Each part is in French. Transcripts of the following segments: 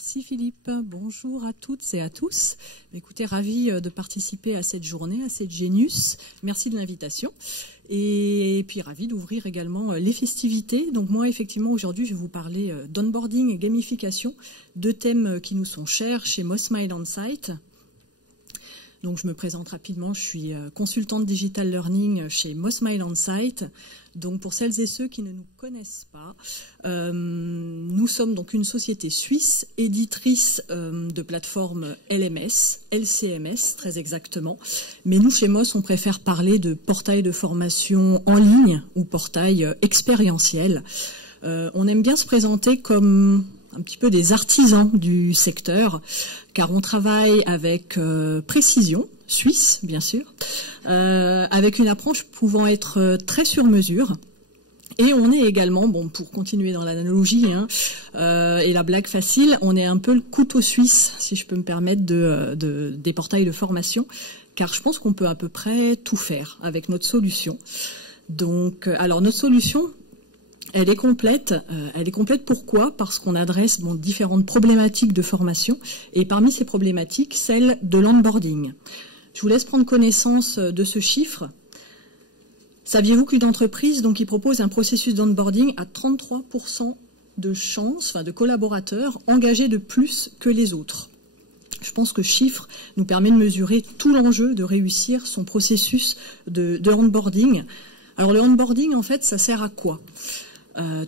Merci Philippe, bonjour à toutes et à tous. Écoutez, ravi de participer à cette journée, à cette Genius. Merci de l'invitation. Et puis ravi d'ouvrir également les festivités. Donc moi, effectivement, aujourd'hui, je vais vous parler d'onboarding et gamification, deux thèmes qui nous sont chers chez Moss Smile On Site. Donc je me présente rapidement, je suis consultante digital learning chez Moss Smile On Site. Donc pour celles et ceux qui ne nous connaissent pas, nous sommes donc une société suisse éditrice de plateformes LMS, LCMS très exactement. Mais nous chez Moss, on préfère parler de portail de formation en ligne ou portail expérientiel. On aime bien se présenter comme un petit peu des artisans du secteur, car on travaille avec précision, suisse bien sûr, avec une approche pouvant être très sur mesure. Et on est également, bon, pour continuer dans l'analogie et la blague facile, on est un peu le couteau suisse, si je peux me permettre, des portails de formation, car je pense qu'on peut à peu près tout faire avec notre solution. Donc, alors notre solution, elle est complète. Pourquoi? Parce qu'on adresse différentes problématiques de formation, et parmi ces problématiques, celle de l'onboarding. Je vous laisse prendre connaissance de ce chiffre. Saviez-vous qu'une entreprise qui propose un processus d'onboarding a 33% de chances, de collaborateurs engagés de plus que les autres? Je pense que ce chiffre nous permet de mesurer tout l'enjeu de réussir son processus de onboarding. Alors le onboarding, en fait, ça sert à quoi?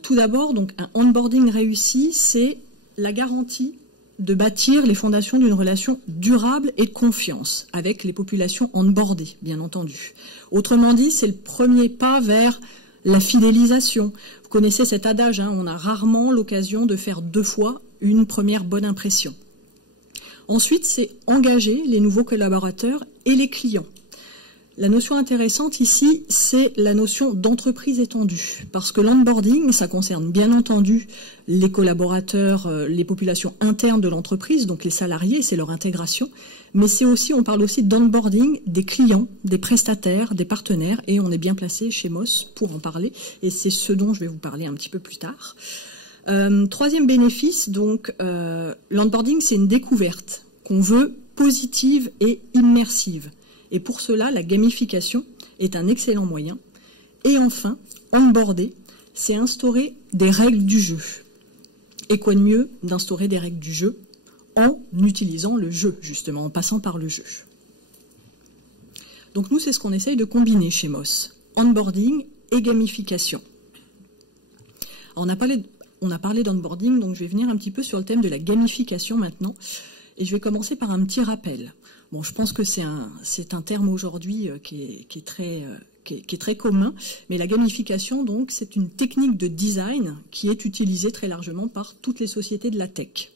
Tout d'abord, donc un onboarding réussi, c'est la garantie de bâtir les fondations d'une relation durable et de confiance avec les populations onboardées, bien entendu. Autrement dit, c'est le premier pas vers la fidélisation. Vous connaissez cet adage, on a rarement l'occasion de faire deux fois une première bonne impression. Ensuite, c'est engager les nouveaux collaborateurs et les clients. La notion intéressante ici, c'est la notion d'entreprise étendue. Parce que l'onboarding, ça concerne bien entendu les collaborateurs, les populations internes de l'entreprise, donc les salariés, c'est leur intégration. Mais c'est aussi, on parle aussi d'onboarding des clients, des prestataires, des partenaires, et on est bien placé chez Moss pour en parler. Et c'est ce dont je vais vous parler un petit peu plus tard. Troisième bénéfice, donc, l'onboarding, c'est une découverte qu'on veut positive et immersive. Et pour cela, la gamification est un excellent moyen. Et enfin, onboarder, c'est instaurer des règles du jeu. Et quoi de mieux d'instaurer des règles du jeu en utilisant le jeu, justement, en passant par le jeu. Donc nous, c'est ce qu'on essaye de combiner chez Moss. Onboarding et gamification. Alors, on a parlé d'onboarding, donc je vais venir un petit peu sur le thème de la gamification maintenant. Et je vais commencer par un petit rappel. Bon, je pense que c'est un terme aujourd'hui qui est très commun, mais la gamification, donc, c'est une technique de design qui est utilisée très largement par toutes les sociétés de la tech.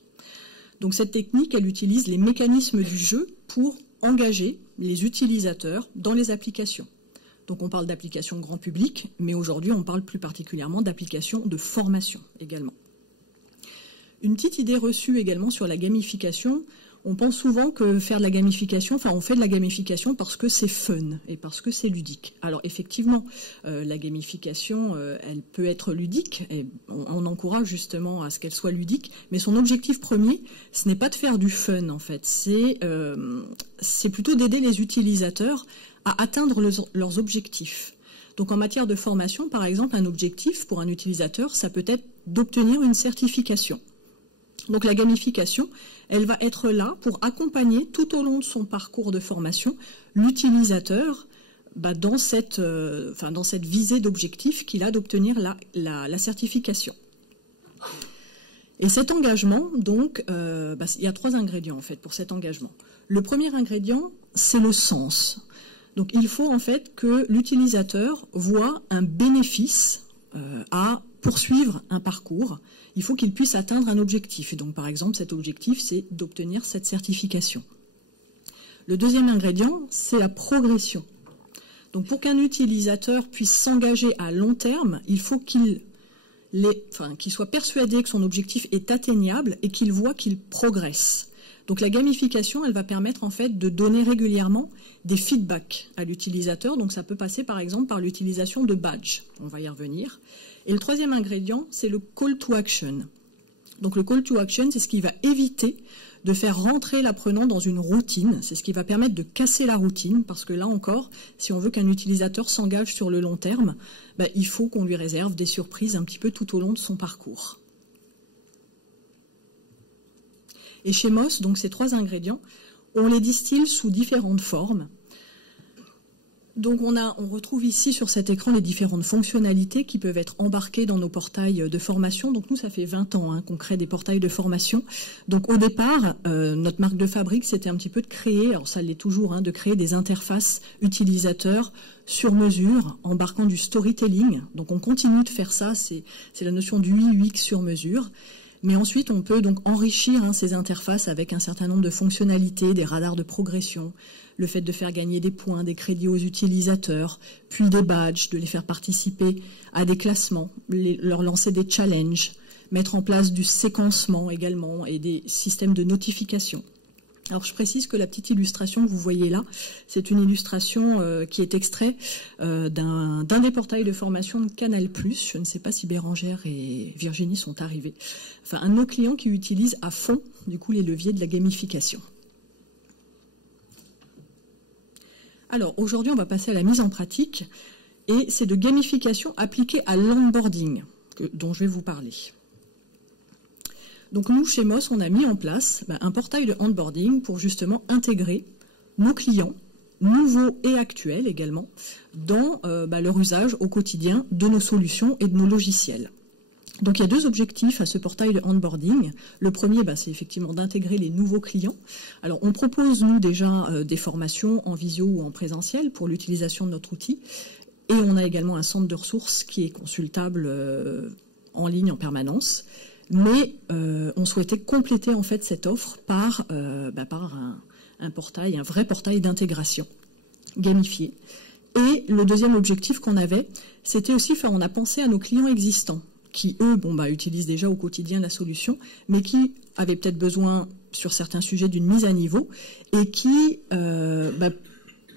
Donc cette technique, elle utilise les mécanismes du jeu pour engager les utilisateurs dans les applications. Donc on parle d'applications grand public, mais aujourd'hui on parle plus particulièrement d'applications de formation également. Une petite idée reçue également sur la gamification. On pense souvent que faire de la gamification, on fait de la gamification parce que c'est fun et parce que c'est ludique. Alors effectivement, la gamification, elle peut être ludique et on encourage justement à ce qu'elle soit ludique, mais son objectif premier, ce n'est pas de faire du fun en fait, c'est plutôt d'aider les utilisateurs à atteindre leurs objectifs. Donc en matière de formation, par exemple, un objectif pour un utilisateur, ça peut être d'obtenir une certification. Donc la gamification, elle va être là pour accompagner tout au long de son parcours de formation l'utilisateur dans cette visée d'objectif qu'il a d'obtenir la certification. Et cet engagement, donc, il y a 3 ingrédients en fait pour cet engagement. Le premier ingrédient, c'est le sens. Donc il faut en fait que l'utilisateur voit un bénéfice à poursuivre un parcours. Il faut qu'il puisse atteindre un objectif. Et donc, par exemple, cet objectif, c'est d'obtenir cette certification. Le deuxième ingrédient, c'est la progression. Donc, pour qu'un utilisateur puisse s'engager à long terme, il faut qu'il soit persuadé que son objectif est atteignable et qu'il voit qu'il progresse. Donc, la gamification, elle va permettre, en fait, de donner régulièrement des feedbacks à l'utilisateur. Donc, ça peut passer, par exemple, par l'utilisation de badges. On va y revenir. Et le troisième ingrédient, c'est le call to action. Donc le call to action, c'est ce qui va éviter de faire rentrer l'apprenant dans une routine. C'est ce qui va permettre de casser la routine, parce que là encore, si on veut qu'un utilisateur s'engage sur le long terme, il faut qu'on lui réserve des surprises un petit peu tout au long de son parcours. Et chez Moss, donc ces 3 ingrédients, on les distille sous différentes formes. Donc on retrouve ici sur cet écran les différentes fonctionnalités qui peuvent être embarquées dans nos portails de formation. Donc nous, ça fait 20 ans qu'on crée des portails de formation. Donc au départ, notre marque de fabrique, c'était un petit peu de créer, alors ça l'est toujours, de créer des interfaces utilisateurs sur mesure, embarquant du storytelling. Donc on continue de faire ça, c'est la notion du UX sur mesure. Mais ensuite, on peut donc enrichir ces interfaces avec un certain nombre de fonctionnalités, des radars de progression, le fait de faire gagner des points, des crédits aux utilisateurs, puis des badges, de les faire participer à des classements, leur lancer des challenges, mettre en place du séquencement également et des systèmes de notification. Alors je précise que la petite illustration que vous voyez là, c'est une illustration qui est extrait d'un des portails de formation de Canal+. Je ne sais pas si Bérangère et Virginie sont arrivés. Enfin, un de nos clients qui utilise à fond, du coup, les leviers de la gamification. Alors aujourd'hui, on va passer à la mise en pratique, et c'est de gamification appliquée à l'onboarding dont je vais vous parler. Donc nous, chez Moss, on a mis en place un portail de onboarding pour justement intégrer nos clients, nouveaux et actuels également, dans leur usage au quotidien de nos solutions et de nos logiciels. Donc il y a 2 objectifs à ce portail de onboarding. Le premier, c'est effectivement d'intégrer les nouveaux clients. Alors on propose, nous, déjà des formations en visio ou en présentiel pour l'utilisation de notre outil. Et on a également un centre de ressources qui est consultable en ligne en permanence. Mais on souhaitait compléter en fait cette offre par un portail, un vrai portail d'intégration gamifié. Et le deuxième objectif qu'on avait, c'était aussi, on a pensé à nos clients existants qui, eux, utilisent déjà au quotidien la solution, mais qui avaient peut-être besoin, sur certains sujets, d'une mise à niveau et qui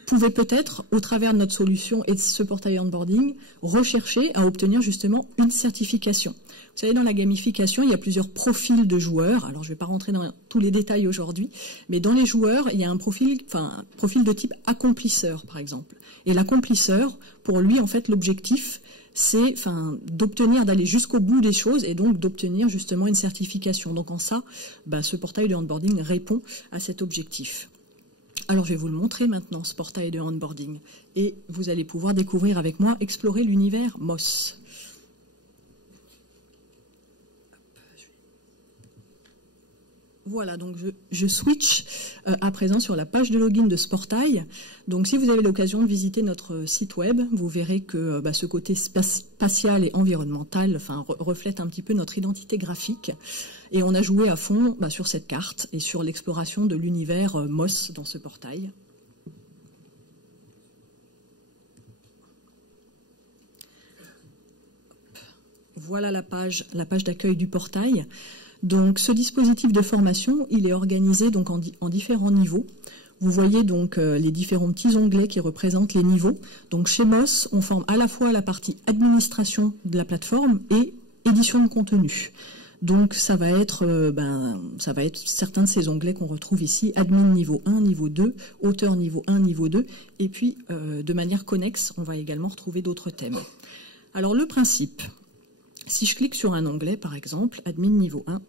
pouvaient peut-être, au travers de notre solution et de ce portail onboarding, rechercher à obtenir justement une certification. Vous savez, dans la gamification, il y a plusieurs profils de joueurs. Alors, je ne vais pas rentrer dans tous les détails aujourd'hui, mais dans les joueurs, il y a un profil de type accomplisseur, par exemple. Et l'accomplisseur, pour lui, en fait, l'objectif, c'est d'obtenir, d'aller jusqu'au bout des choses et donc d'obtenir justement une certification. Donc en ça, ce portail de onboarding répond à cet objectif. Alors je vais vous le montrer maintenant, ce portail de onboarding, et vous allez pouvoir découvrir avec moi, explorer l'univers Moss. Voilà, donc je switch à présent sur la page de login de ce portail. Donc si vous avez l'occasion de visiter notre site web, vous verrez que ce côté spatial et environnemental reflète un petit peu notre identité graphique. Et on a joué à fond sur cette carte et sur l'exploration de l'univers Moss dans ce portail. Voilà la page d'accueil du portail. Donc ce dispositif de formation, il est organisé donc en différents niveaux. Vous voyez donc les différents petits onglets qui représentent les niveaux. Donc chez Moss, on forme à la fois la partie administration de la plateforme et édition de contenu. Donc ça va être certains de ces onglets qu'on retrouve ici, admin niveau 1, niveau 2, auteur niveau 1, niveau 2, et puis de manière connexe, on va également retrouver d'autres thèmes. Alors le principe, si je clique sur un onglet, par exemple, admin niveau 1,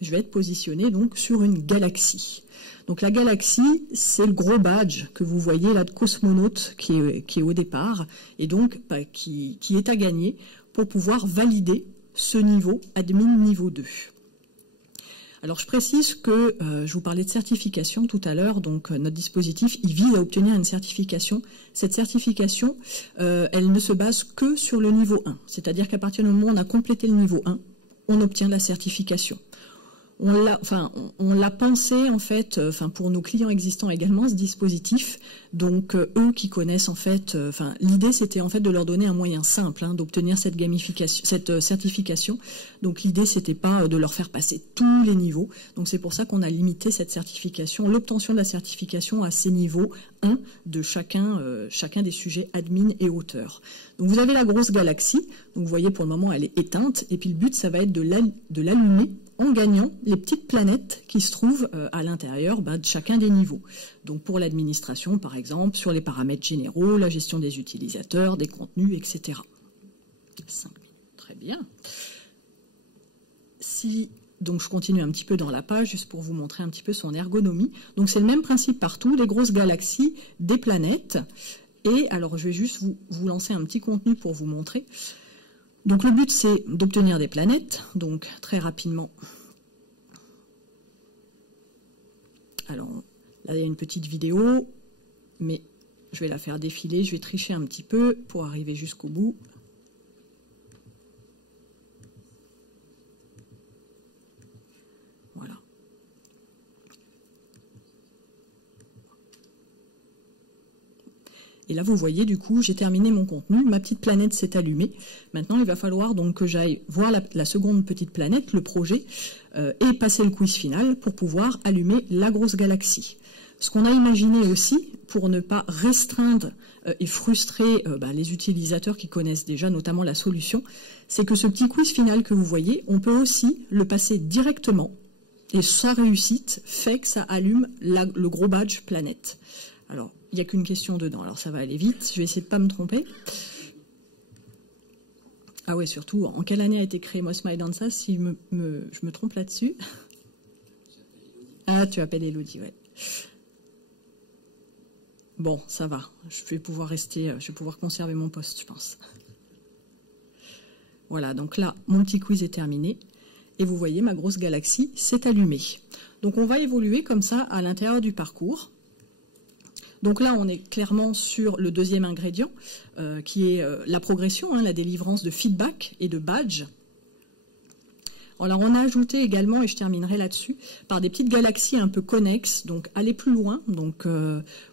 je vais être positionné donc sur une galaxie. Donc la galaxie, c'est le gros badge que vous voyez là de cosmonaute qui est au départ, et donc qui est à gagner pour pouvoir valider ce niveau, admin niveau 2. Alors je précise que je vous parlais de certification tout à l'heure, donc notre dispositif il vise à obtenir une certification. Cette certification, elle ne se base que sur le niveau 1, c'est-à-dire qu'à partir du moment où on a complété le niveau 1, on obtient la certification. On l'a pensé en fait, pour nos clients existants également ce dispositif. Donc eux qui connaissent en fait, l'idée c'était en fait de leur donner un moyen simple d'obtenir cette gamification, cette certification. Donc l'idée c'était pas de leur faire passer tous les niveaux. Donc c'est pour ça qu'on a limité cette certification, l'obtention de la certification à ces niveaux 1 de chacun des sujets admin et auteur. Donc vous avez la grosse galaxie. Donc vous voyez pour le moment elle est éteinte et puis le but ça va être de l'allumer en gagnant les petites planètes qui se trouvent à l'intérieur de chacun des niveaux. Donc pour l'administration, par exemple, sur les paramètres généraux, la gestion des utilisateurs, des contenus, etc. 5 minutes, très bien. Donc je continue un petit peu dans la page, juste pour vous montrer un petit peu son ergonomie. Donc c'est le même principe partout, des grosses galaxies, des planètes. Et alors je vais juste vous lancer un petit contenu pour vous montrer. Donc le but c'est d'obtenir des planètes, donc très rapidement. Alors là il y a une petite vidéo, mais je vais la faire défiler, je vais tricher un petit peu pour arriver jusqu'au bout. Voilà. Et là, vous voyez, du coup, j'ai terminé mon contenu, ma petite planète s'est allumée. Maintenant, il va falloir donc que j'aille voir la seconde petite planète, le projet, et passer le quiz final pour pouvoir allumer la grosse galaxie. Ce qu'on a imaginé aussi, pour ne pas restreindre et frustrer les utilisateurs qui connaissent déjà notamment la solution, c'est que ce petit quiz final que vous voyez, on peut aussi le passer directement. Et sa réussite fait que ça allume le gros badge planète. Alors, il n'y a qu'une question dedans, alors ça va aller vite, je vais essayer de ne pas me tromper. Ah ouais, surtout, en quelle année a été créé Mos Maïdansa, si je me trompe là-dessus? Ah, tu appelles Elodie, ouais. Bon, ça va, je vais pouvoir conserver mon poste, je pense. Voilà, donc là, mon petit quiz est terminé. Et vous voyez, ma grosse galaxie s'est allumée. Donc on va évoluer comme ça à l'intérieur du parcours. Donc là, on est clairement sur le deuxième ingrédient, qui est la progression, la délivrance de feedback et de badge. Alors on a ajouté également, et je terminerai là-dessus, par des petites galaxies un peu connexes, donc aller plus loin, donc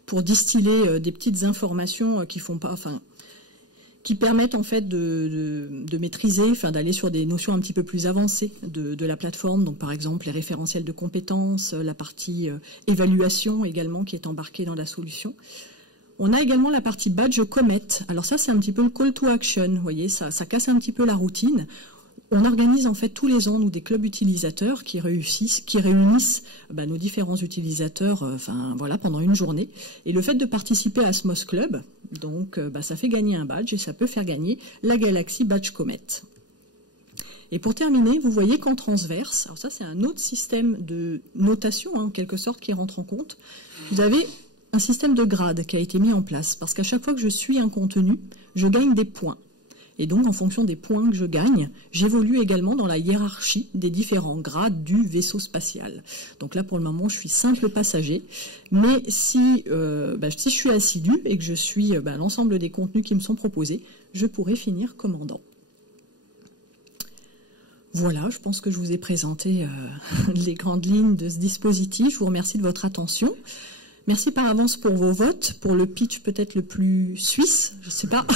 pour distiller des petites informations qui permettent en fait de maîtriser, d'aller sur des notions un petit peu plus avancées de la plateforme. Donc par exemple les référentiels de compétences, la partie évaluation également qui est embarquée dans la solution. On a également la partie badge comet. Alors ça c'est un petit peu le call to action. Vous voyez, ça casse un petit peu la routine. On organise en fait tous les ans des clubs utilisateurs qui réunissent nos différents utilisateurs pendant une journée. Et le fait de participer à ce MOS Club, donc ça fait gagner un badge et ça peut faire gagner la galaxie Badge Comet. Et pour terminer, vous voyez qu'en transverse, alors ça c'est un autre système de notation en quelque sorte qui rentre en compte. Vous avez un système de grades qui a été mis en place parce qu'à chaque fois que je suis un contenu, je gagne des points. Et donc, en fonction des points que je gagne, j'évolue également dans la hiérarchie des différents grades du vaisseau spatial. Donc là, pour le moment, je suis simple passager. Mais si je suis assidu et que je suis l'ensemble des contenus qui me sont proposés, je pourrais finir commandant. Voilà, je pense que je vous ai présenté les grandes lignes de ce dispositif. Je vous remercie de votre attention. Merci par avance pour vos votes, pour le pitch peut-être le plus suisse, je ne sais pas.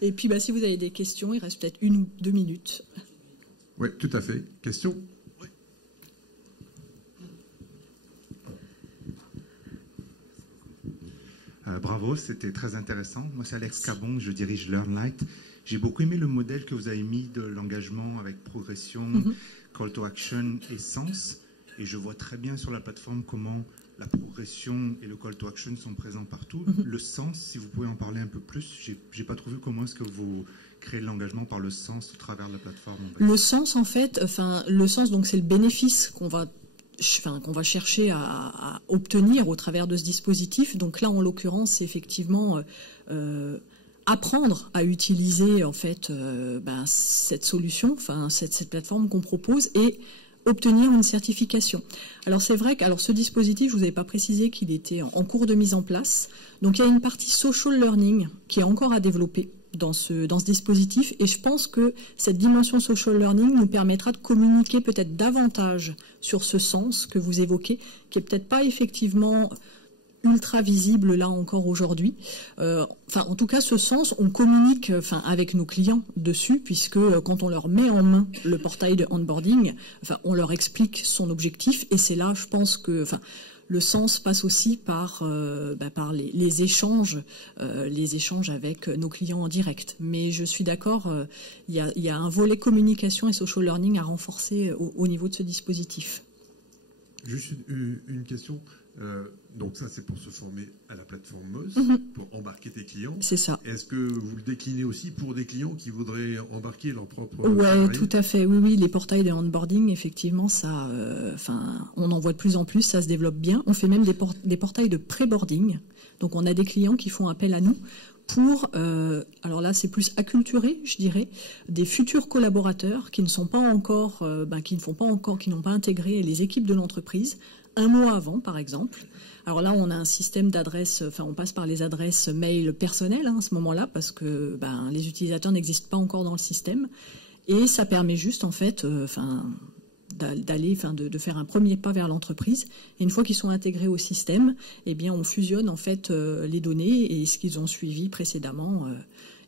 Et puis, si vous avez des questions, il reste peut-être 1 ou 2 minutes. Oui, tout à fait. Question? Oui. Bravo, c'était très intéressant. Moi, c'est Alex Cabon, je dirige LearnLight. J'ai beaucoup aimé le modèle que vous avez mis de l'engagement avec progression, call to action et sens. Et je vois très bien sur la plateforme comment la progression et le call to action sont présents partout. Le sens, si vous pouvez en parler un peu plus, j'ai pas trouvé comment est-ce que vous créez l'engagement par le sens au travers de la plateforme. Le sens, en fait, donc c'est le bénéfice qu'on va chercher à obtenir au travers de ce dispositif. Donc là, en l'occurrence, c'est effectivement apprendre à utiliser en fait cette solution, cette plateforme qu'on propose et obtenir une certification. Alors c'est vrai que ce dispositif, je vous avais pas précisé qu'il était en cours de mise en place. Donc il y a une partie social learning qui est encore à développer dans ce dispositif et je pense que cette dimension social learning nous permettra de communiquer peut-être davantage sur ce sens que vous évoquez, qui est peut-être pas effectivement ultra visible là encore aujourd'hui. En tout cas, ce sens, on communique avec nos clients dessus, puisque quand on leur met en main le portail de onboarding, on leur explique son objectif, et c'est là, je pense que, le sens passe aussi par les échanges avec nos clients en direct. Mais je suis d'accord, il y a un volet communication et social learning à renforcer au niveau de ce dispositif. Juste une question. Donc ça, c'est pour se former à la plateforme Moz, pour embarquer tes clients. C'est ça. Est-ce que vous le déclinez aussi pour des clients qui voudraient embarquer leur propre Ouais, salarié? tout à fait. Oui, les portails de onboarding, effectivement, ça, on en voit de plus en plus, ça se développe bien. On fait même des portails de pré-boarding. Donc, on a des clients qui font appel à nous pour, alors là, c'est plus acculturer, je dirais, des futurs collaborateurs qui ne sont pas encore, qui n'ont pas intégré les équipes de l'entreprise un mois avant, par exemple. Alors là, on a un système d'adresses, on passe par les adresses mail personnelles à ce moment-là, parce que les utilisateurs n'existent pas encore dans le système. Et ça permet juste, en fait, de faire un premier pas vers l'entreprise. Et une fois qu'ils sont intégrés au système, eh bien, on fusionne, en fait, les données et ce qu'ils ont suivi précédemment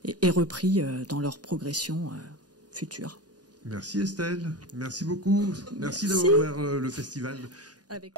est repris dans leur progression future. Merci Estelle, merci beaucoup. Merci d'avoir ouvert le festival. Avec...